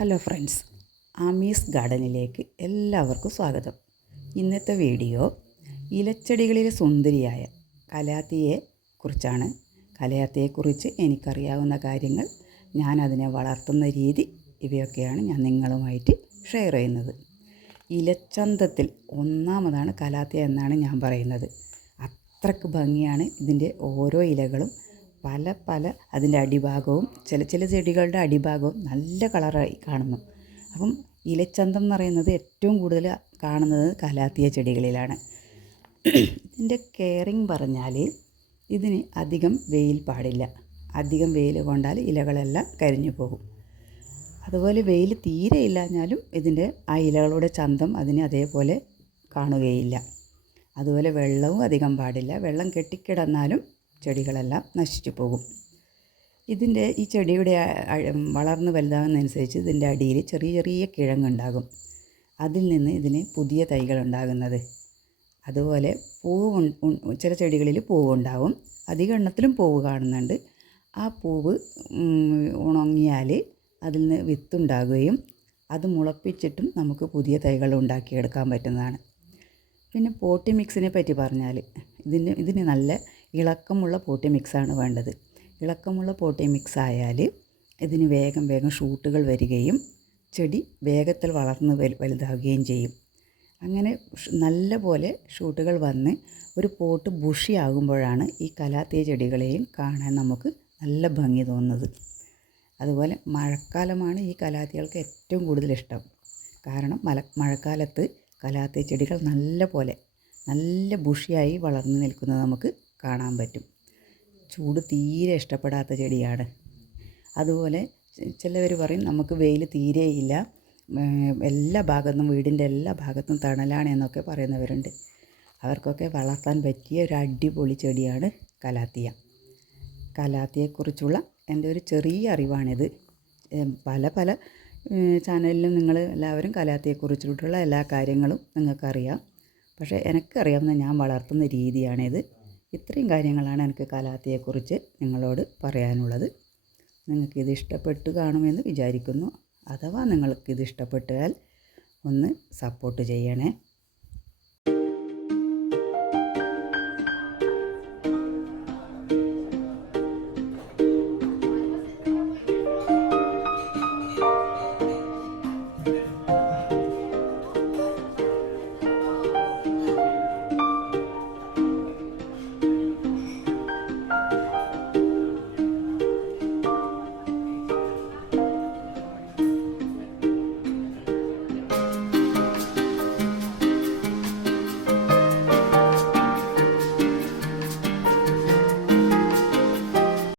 Hello friends Ami's ഗാർഡനിലേക്ക് എല്ലാവർക്കും സ്വാഗതം. ഇന്നത്തെ വീഡിയോ ഇലച്ചെടികളിലെ സുന്ദരിയായ കലാത്തിയെ കുറിച്ചാണ്. കലയാത്തിയെക്കുറിച്ച് എനിക്കറിയാവുന്ന കാര്യങ്ങൾ ഞാൻ അതിനെ വളർത്തുന്ന രീതി ഇവയൊക്കെയാണ് ഞാൻ നിങ്ങളുമായിട്ട് ഷെയർ ചെയ്യുന്നത്. ഇലച്ചന്തത്തിൽ ഒന്നാമതാണ് കലാത്തിയ എന്നാണ് ഞാൻ പറയുന്നത്. അത്രയ്ക്ക് ഭംഗിയാണ് ഇതിന്റെ ഓരോ ഇലകളും. പല പല അതിന്റെ അടിഭാഗവും ചില ചില ചെടികളുടെ അടിഭാഗവും നല്ല കളറായി കാണുന്നു. അപ്പം ഇലച്ചന്തം എന്ന് പറയുന്നത് ഏറ്റവും കൂടുതൽ കാണുന്നത് കലാത്തിയ ചെടികളിലാണ്. ഇതിന്റെ കെയറിങ് പറഞ്ഞാൽ ഇതിന് അധികം വെയിൽ പാടില്ല. അധികം വെയിൽ കൊണ്ടാൽ ഇലകളെല്ലാം കരിഞ്ഞു പോകും. അതുപോലെ വെയിൽ തീരെ ഇല്ലാഞ്ഞാലും ഇതിന്റെ ആ ഇലകളുടെ ചന്തം അതിന് അതേപോലെ കാണുകയില്ല. അതുപോലെ വെള്ളവും അധികം പാടില്ല. വെള്ളം കെട്ടിക്കിടന്നാലും ചെടികളെല്ലാം നശിച്ചു പോകും. ഇതിന്റെ ഈ ചെടിയുടെ വളർന്ന് വലുതാകുന്നതനുസരിച്ച് ഇതിന്റെ അടിയിൽ ചെറിയ ചെറിയ കിഴങ്ങുണ്ടാകും. അതിൽ നിന്ന് ഇതിന് പുതിയ തൈകൾ ഉണ്ടാകുന്നത്. അതുപോലെ പൂവ് ചില ചെടികളിൽ പൂവുണ്ടാവും അധിക എണ്ണത്തിലും പൂവ് കാണുന്നുണ്ട്. ആ പൂവ് ഉണങ്ങിയാൽ അതിൽ നിന്ന് വിത്തുണ്ടാകുകയും അത് മുളപ്പിച്ചിട്ടും നമുക്ക് പുതിയ തൈകൾ ഉണ്ടാക്കിയെടുക്കാൻ പറ്റുന്നതാണ്. പിന്നെ പോട്ടി മിക്സിനെ പറ്റി പറഞ്ഞാൽ ഇതിന് ഇതിന് നല്ല ഇളക്കമുള്ള പോട്ടി മിക്സാണ് വേണ്ടത്. ഇളക്കമുള്ള പോട്ടി മിക്സ് ആയാൽ ഇതിന് വേഗം വേഗം ഷൂട്ടുകൾ വരികയും ചെടി വേഗത്തിൽ വളർന്ന് വലു വലുതാവുകയും ചെയ്യും. അങ്ങനെ നല്ല പോലെ ഷൂട്ടുകൾ വന്ന് ഒരു പോട്ട് ബുഷിയാകുമ്പോഴാണ് ഈ കലാത്തിയ ചെടികളെയും കാണാൻ നമുക്ക് നല്ല ഭംഗി തോന്നുന്നത്. അതുപോലെ മഴക്കാലമാണ് ഈ കലാത്തികൾക്ക് ഏറ്റവും കൂടുതൽ ഇഷ്ടം. കാരണം മല മഴക്കാലത്ത് കലാത്തിയ ചെടികൾ നല്ല പോലെ നല്ല ബുഷിയായി വളർന്നു നിൽക്കുന്നത് നമുക്ക് കാണാൻ പറ്റും. ചൂട് തീരെ ഇഷ്ടപ്പെടാത്ത ചെടിയാണ്. അതുപോലെ ചിലവർ പറയും നമുക്ക് വെയിൽ തീരെയില്ല എല്ലാ ഭാഗത്തും വീടിന്റെ എല്ലാ ഭാഗത്തും തണലാണ് എന്നൊക്കെ പറയുന്നവരുണ്ട്. അവർക്കൊക്കെ വളർത്താൻ പറ്റിയ ഒരു അടിപൊളി ചെടിയാണ് കലാത്തിയ. കലാത്തിയെക്കുറിച്ചുള്ള എന്റെ ഒരു ചെറിയ അറിവാണിത്. പല പല ചാനലിലും നിങ്ങൾ എല്ലാവരും കലാത്തിയെക്കുറിച്ചിട്ടുള്ള എല്ലാ കാര്യങ്ങളും നിങ്ങൾക്കറിയാം. പക്ഷേ എനിക്കറിയാവുന്ന ഞാൻ വളർത്തുന്ന രീതിയാണിത്. ഇത്രയും കാര്യങ്ങളാണ് എനിക്ക് കലാത്തിയെക്കുറിച്ച് നിങ്ങളോട് പറയാനുള്ളത്. നിങ്ങൾക്കിത് ഇഷ്ടപ്പെട്ടു കാണുമെന്ന് വിചാരിക്കുന്നു. അഥവാ നിങ്ങൾക്കിത് ഇഷ്ടപ്പെട്ടാൽ ഒന്ന് സപ്പോർട്ട് ചെയ്യണേ.